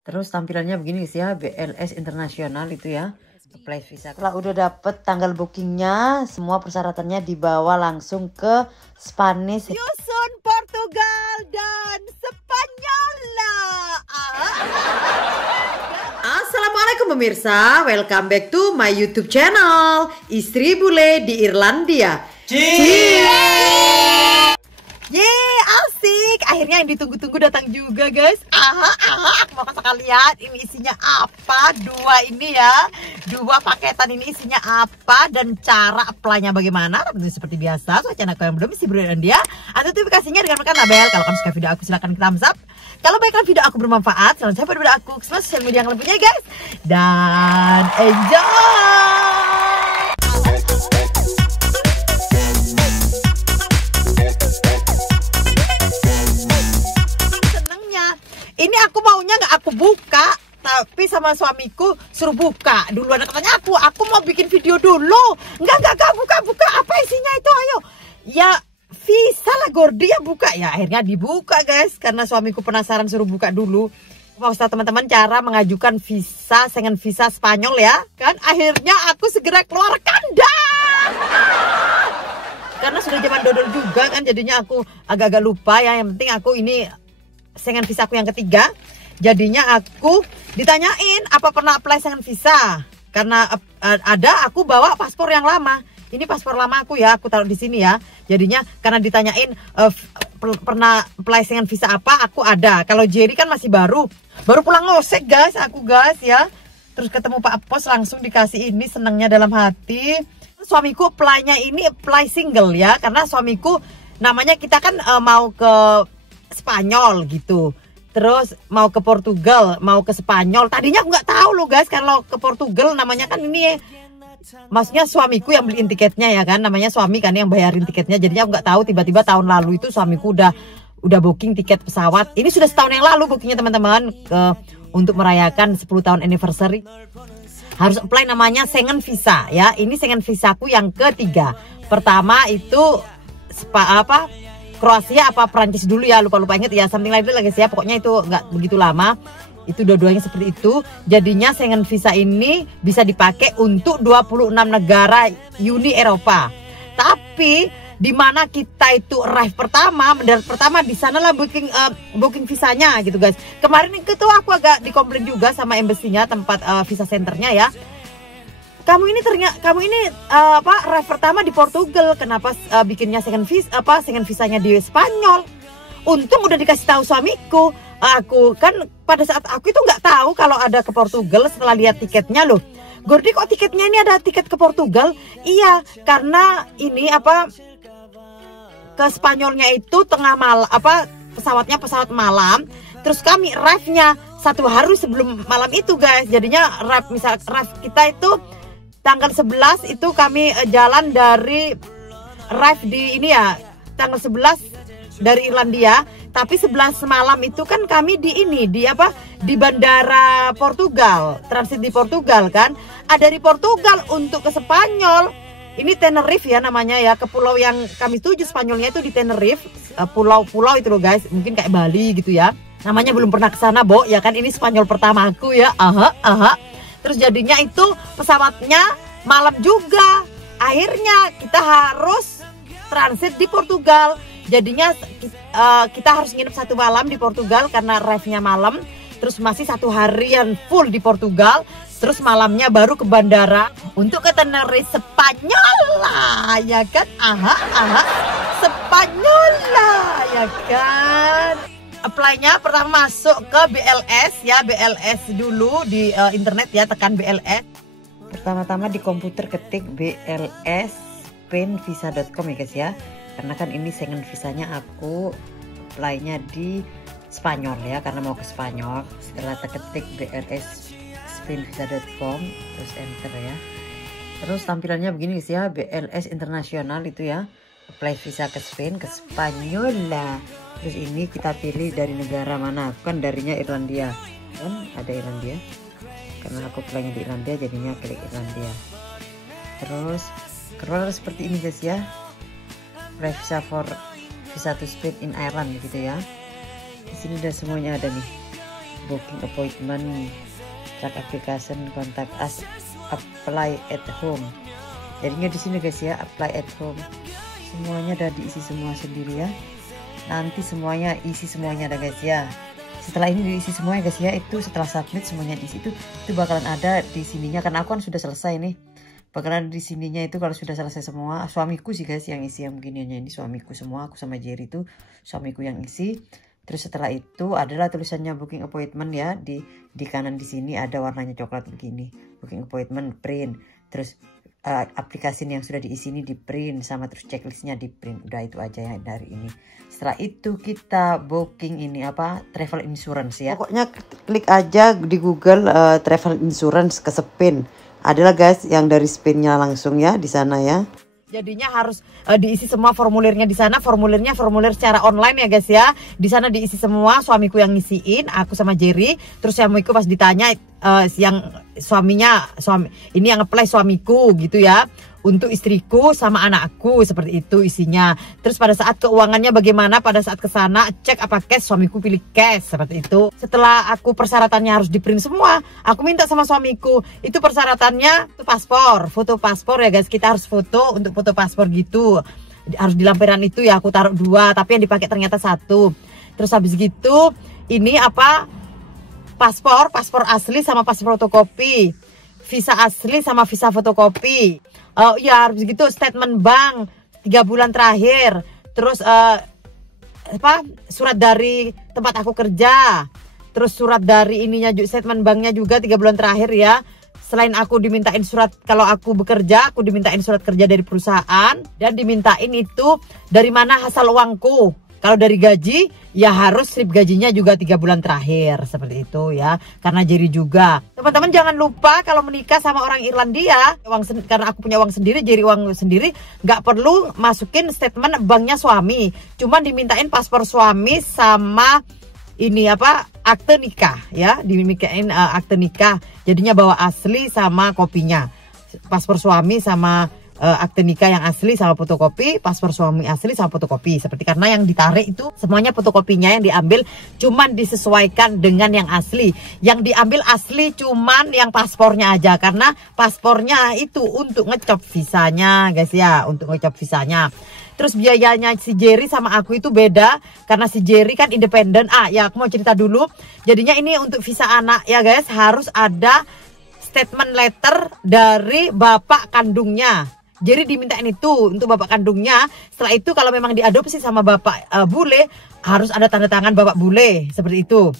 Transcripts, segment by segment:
Terus tampilannya begini guys ya, BLS Internasional itu ya. Apply visa. Kalau udah dapet tanggal bookingnya, semua persyaratannya dibawa langsung ke Spanish. Yusun, Portugal, dan Spanyol. Assalamualaikum pemirsa, welcome back to my YouTube channel Istri Bule di Irlandia. Yeay, asik. Akhirnya yang ditunggu-tunggu datang juga guys. Aku mau kasih lihat ini isinya apa. Dua paketan ini isinya apa dan cara apply-nya bagaimana. Tentu seperti biasa, so channel yang belum Istri Bule Irlandia, atau notifikasinya dengan menekan bel. Kalau kamu suka video aku silahkan thumbs up. Kalau baikkan video aku bermanfaat, jangan sampai video aku ke semua sosial media yang lebihnya guys. Dan enjoy. Ini aku maunya nggak aku buka, tapi sama suamiku suruh buka duluan. Katanya aku mau bikin video dulu. Enggak buka apa isinya itu, ayo. Ya visa lah Gordi ya buka ya. Akhirnya dibuka guys, karena suamiku penasaran suruh buka dulu. Mau tahu teman-teman cara mengajukan visa, Schengen visa Spanyol ya kan. Akhirnya aku segera keluarkan dah. Karena sudah zaman dodol juga kan, jadinya aku agak-agak lupa ya. Yang penting aku ini Schengen visa aku yang ketiga. Jadinya aku ditanyain apa pernah apply Schengen visa. Karena ada, aku bawa paspor yang lama. Ini paspor lama aku ya, aku taruh di sini ya. Jadinya karena ditanyain pernah apply Schengen visa apa, aku ada. Kalau Jerry kan masih baru pulang ngosek guys, aku guys ya. Terus ketemu Pak Pos langsung dikasih ini, senangnya dalam hati. Suamiku apply-nya ini apply single ya, karena suamiku namanya kita kan mau ke Spanyol gitu, terus mau ke Portugal, mau ke Spanyol. Tadinya aku nggak tahu loh guys, kalau ke Portugal namanya kan ini, maksudnya suamiku yang beliin tiketnya ya kan, namanya suami kan yang bayarin tiketnya. Jadinya aku nggak tahu, tiba-tiba tahun lalu itu suamiku udah booking tiket pesawat. Ini sudah setahun yang lalu bookingnya teman-teman, untuk merayakan 10 tahun anniversary. Harus apply namanya Schengen visa ya. Ini Schengen visaku yang ketiga. Pertama itu Kroasia apa Prancis dulu ya, lupa inget ya, something like that lagi ya, pokoknya itu nggak begitu lama. Itu dua-duanya seperti itu. Jadinya Schengen visa ini bisa dipakai untuk 26 negara Uni Eropa. Tapi di mana kita itu arrive pertama, mendarat pertama, di sanalah booking visanya gitu guys. Kemarin itu aku agak dikomplain juga sama embassy-nya, tempat visa centernya ya. Kamu ini arrive pertama di Portugal, kenapa bikinnya Schengen visanya di Spanyol? Untung udah dikasih tahu suamiku. Aku kan pada saat aku itu nggak tahu kalau ada ke Portugal. Setelah lihat tiketnya loh, Gordi kok tiketnya ini ada tiket ke Portugal? Iya, karena ini ke Spanyolnya itu tengah malam, pesawatnya pesawat malam. Terus kami arrive-nya 1 hari sebelum malam itu guys. Jadinya arrive kita itu tanggal 11 itu kami jalan dari arrive di ini ya, tanggal 11 dari Irlandia, tapi 11 malam itu kan kami di bandara Portugal, transit di Portugal kan. Dari Portugal untuk ke Spanyol, ini Tenerife ya namanya ya, ke pulau yang kami tuju Spanyolnya itu di Tenerife, pulau-pulau itu loh guys, mungkin kayak Bali gitu ya. Namanya belum pernah ke sana, Bo, ya kan, ini Spanyol pertama aku ya. Terus jadinya itu pesawatnya malam juga. Akhirnya kita harus transit di Portugal. Jadinya kita harus nginep 1 malam di Portugal karena arrive-nya malam. Terus masih 1 harian full di Portugal. Terus malamnya baru ke bandara untuk ke Tenerife, Spanyol lah ya kan. Spanyol lah ya kan. Apply-nya pertama masuk ke BLS ya, BLS dulu di internet ya, tekan BLS. Pertama-tama di komputer ketik BLS-spainvisa.com ya guys ya. Karena kan ini Schengen visanya aku apply-nya di Spanyol ya, karena mau ke Spanyol. Setelah ketik BLS-spainvisa.com terus enter ya. Terus tampilannya begini guys ya, BLS Internasional itu ya. Apply visa ke Spain, ke Spanyol lah. Terus ini kita pilih dari negara mana. Aku kan darinya Irlandia, kan ada Irlandia, karena aku apply-nya di Irlandia jadinya klik Irlandia. Terus keluar seperti ini guys ya, apply visa to Spain in Ireland gitu ya. Di sini udah semuanya ada nih, booking appointment, track application, contact us, apply at home. Jadinya di sini guys ya, apply at home. Semuanya udah diisi semua sendiri ya. Nanti semuanya isi semuanya ada guys ya. Setelah ini diisi semuanya guys ya, itu setelah submit semuanya diisi itu bakalan ada di sininya, karena aku kan sudah selesai nih. Bakalan ada di sininya itu kalau sudah selesai semua. Suamiku sih guys yang isi, yang beginiannya ini suamiku semua, aku sama Jerry itu suamiku yang isi. Terus setelah itu adalah tulisannya booking appointment ya, di kanan di sini ada warnanya coklat begini, booking appointment, print. Terus aplikasi yang sudah diisi ini di print, sama terus checklistnya di print. Udah itu aja ya dari ini. Setelah itu kita booking ini apa, travel insurance ya. Pokoknya klik aja di Google travel insurance ke Spin. Adalah guys yang dari Spinnya langsung ya di sana ya. Jadinya harus diisi semua formulirnya di sana. Formulir secara online ya guys ya. Di sana diisi semua, suamiku yang ngisiin, aku sama Jerry. Terus suamiku pas ditanya yang suami ini yang apply suamiku gitu ya. Untuk istriku sama anakku, seperti itu isinya. Terus pada saat keuangannya bagaimana, pada saat kesana cek apa cash, suamiku pilih cash, seperti itu. Setelah aku persyaratannya harus di print semua, aku minta sama suamiku, itu persyaratannya itu paspor, foto paspor ya guys. Kita harus foto, untuk foto paspor gitu harus di lampiran itu ya, aku taruh 2 tapi yang dipakai ternyata 1. Terus habis gitu ini apa, paspor asli sama paspor fotokopi, visa asli sama visa fotokopi. Ya harus gitu, statement bank 3 bulan terakhir. Terus surat dari tempat aku kerja. Terus surat dari ininya juga, statement banknya juga 3 bulan terakhir ya. Selain aku dimintain surat kalau aku bekerja, aku dimintain surat kerja dari perusahaan, dan dimintain itu dari mana hasil uangku. Kalau dari gaji, ya harus slip gajinya juga 3 bulan terakhir. Seperti itu ya. Karena Jerry juga. Teman-teman jangan lupa kalau menikah sama orang Irlandia, karena aku punya uang sendiri, Jerry uang sendiri, nggak perlu masukin statement banknya suami. Cuma dimintain paspor suami sama ini apa, akte nikah ya. Dimintain akte nikah. Jadinya bawa asli sama kopinya. Paspor suami sama akte nikah yang asli sama fotokopi, paspor suami asli sama fotokopi. Seperti karena yang ditarik itu semuanya fotokopinya yang diambil, cuman disesuaikan dengan yang asli. Yang diambil asli cuman yang paspornya aja, karena paspornya itu untuk ngecop visanya guys ya, untuk ngecop visanya. Terus biayanya si Jerry sama aku itu beda, karena si Jerry kan independen. Ya aku mau cerita dulu. Jadinya ini untuk visa anak ya guys, harus ada statement letter dari bapak kandungnya. Jerry dimintain itu untuk bapak kandungnya. Setelah itu kalau memang diadopsi sama bapak bule, harus ada tanda tangan bapak bule, seperti itu.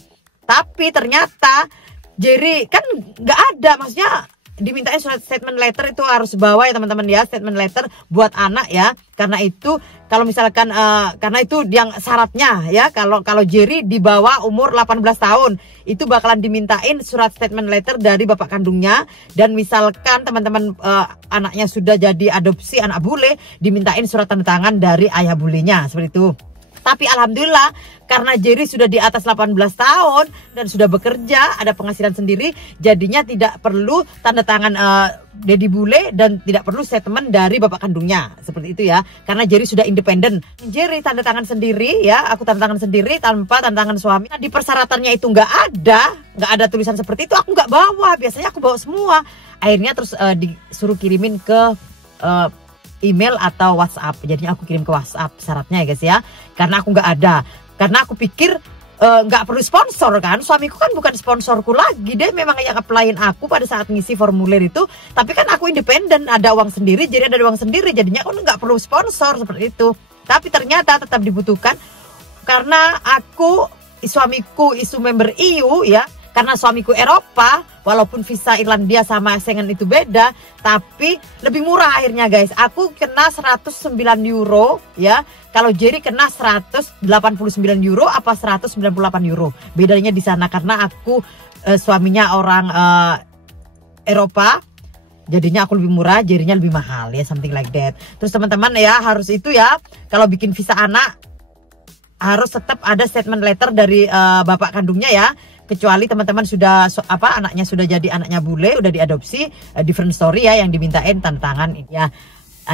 Tapi ternyata Jerry kan nggak ada, maksudnya dimintain surat statement letter itu harus bawa ya teman-teman ya, statement letter buat anak ya. Karena itu kalau misalkan karena itu yang syaratnya ya, kalau Jerry di bawah umur 18 tahun itu bakalan dimintain surat statement letter dari bapak kandungnya. Dan misalkan teman-teman anaknya sudah jadi adopsi anak bule, dimintain surat tanda tangan dari ayah bulenya, seperti itu. Tapi alhamdulillah karena Jerry sudah di atas 18 tahun dan sudah bekerja, ada penghasilan sendiri, jadinya tidak perlu tanda tangan daddy bule dan tidak perlu statement dari bapak kandungnya, seperti itu ya. Karena Jerry sudah independen. Jerry tanda tangan sendiri ya, aku tanda tangan sendiri tanpa tanda tangan suami. Nah, di persyaratannya itu nggak ada tulisan seperti itu, aku nggak bawa. Biasanya aku bawa semua. Akhirnya terus disuruh kirimin ke email atau WhatsApp. Jadinya aku kirim ke WhatsApp syaratnya ya guys ya. Karena aku nggak ada. Karena aku pikir nggak perlu sponsor kan. Suamiku kan bukan sponsorku lagi. Dia memang yang applyin aku pada saat ngisi formulir itu. Tapi kan aku independen, ada uang sendiri, jadi ada uang sendiri. Jadinya aku nggak perlu sponsor seperti itu. Tapi ternyata tetap dibutuhkan. Karena suamiku isu member EU ya. Karena suamiku Eropa, walaupun visa Irlandia sama Schengen itu beda, tapi lebih murah akhirnya guys. Aku kena 109 euro ya. Kalau Jerry kena 189 euro apa 198 euro. Bedanya di sana karena aku suaminya orang Eropa. Jadinya aku lebih murah, Jerry-nya lebih mahal ya, something like that. Terus teman-teman ya harus itu ya, kalau bikin visa anak harus tetap ada statement letter dari bapak kandungnya ya. Kecuali teman-teman sudah anaknya sudah jadi anaknya bule, udah diadopsi, different story ya, yang dimintain tanda tangan ya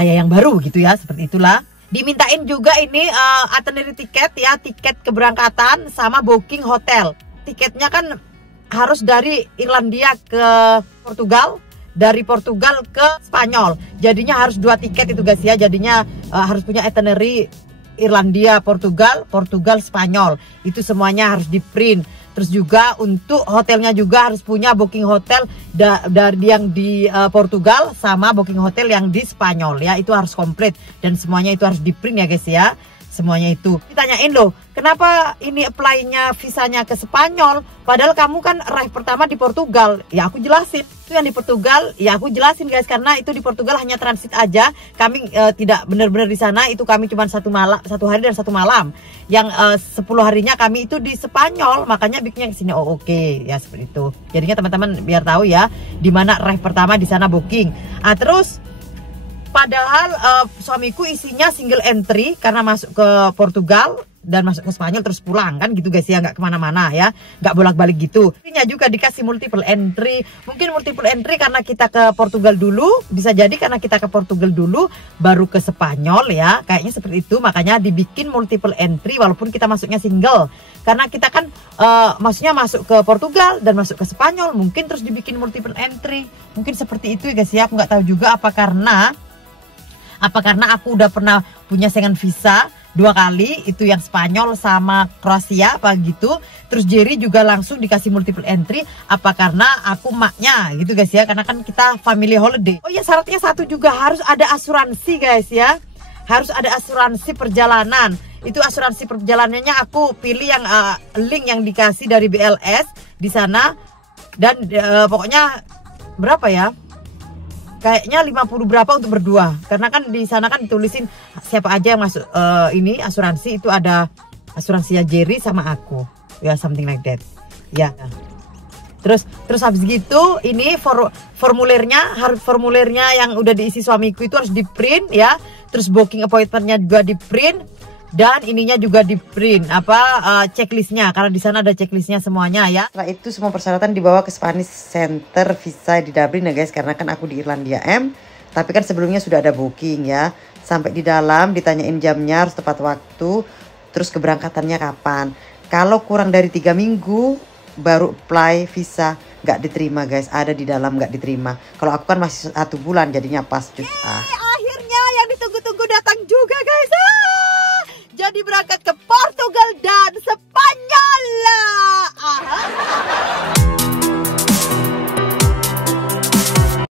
ayah yang baru gitu ya, seperti itulah. Dimintain juga ini itinerary tiket ya, tiket keberangkatan sama booking hotel. tiketnya kan harus dari Irlandia ke Portugal, dari Portugal ke Spanyol. Jadinya harus 2 tiket itu guys ya. Jadinya harus punya itinerary Irlandia, Portugal, Portugal, Spanyol. Itu semuanya harus di print. Terus juga untuk hotelnya juga harus punya booking hotel dari yang di Portugal sama booking hotel yang di Spanyol ya. Itu harus komplit dan semuanya itu harus di print ya guys ya. Semuanya itu. Ditanyain loh, kenapa ini apply-nya visanya ke Spanyol? Padahal kamu kan arrive pertama di Portugal. Ya aku jelasin. Itu yang di Portugal, ya aku jelasin guys. Karena itu di Portugal hanya transit aja. Kami tidak benar-benar di sana. Itu kami cuma 1 hari dan 1 malam. Yang 10 harinya kami itu di Spanyol. Makanya bikinnya ke sini. Oh oke. Ya seperti itu. Jadinya teman-teman biar tahu ya. Di mana arrive pertama di sana booking. Terus padahal suamiku isinya single entry karena masuk ke Portugal dan masuk ke Spanyol terus pulang kan gitu guys ya, nggak kemana-mana ya, nggak bolak-balik gitu. Ini juga dikasih multiple entry, mungkin multiple entry karena kita ke Portugal dulu, bisa jadi karena kita ke Portugal dulu baru ke Spanyol ya, kayaknya seperti itu. Makanya dibikin multiple entry walaupun kita masuknya single, karena kita kan maksudnya masuk ke Portugal dan masuk ke Spanyol, mungkin terus dibikin multiple entry, mungkin seperti itu ya guys ya. Aku nggak tahu juga apa karena aku udah pernah punya saingan visa 2 kali, itu yang Spanyol sama Kroasia apa gitu. Terus Jerry juga langsung dikasih multiple entry, apa karena aku maknya gitu guys ya, karena kan kita family holiday. Oh ya, syaratnya satu juga, harus ada asuransi guys ya, harus ada asuransi perjalanan. Itu asuransi perjalanannya aku pilih yang link yang dikasih dari BLS di sana. Dan pokoknya berapa ya, kayaknya 50 berapa untuk berdua, karena kan di sana kan ditulisin siapa aja yang masuk ini asuransi. Itu ada asuransinya Jerry sama aku ya, something like that ya. Terus habis gitu ini formulirnya yang udah diisi suamiku itu harus di print ya. Terus booking appointmentnya juga di print, dan ininya juga di print checklistnya, karena di sana ada checklistnya semuanya ya. Setelah itu semua persyaratan dibawa ke Spanish Center Visa di Dublin ya guys, karena kan aku di Irlandia tapi kan sebelumnya sudah ada booking ya. Sampai di dalam ditanyain jamnya harus tepat waktu, terus keberangkatannya kapan. Kalau kurang dari 3 minggu baru apply visa, nggak diterima guys, ada di dalam nggak diterima. Kalau aku kan masih 1 bulan, jadinya pas Akhirnya yang ditunggu-tunggu datang juga guys. Jadi berangkat ke Portugal dan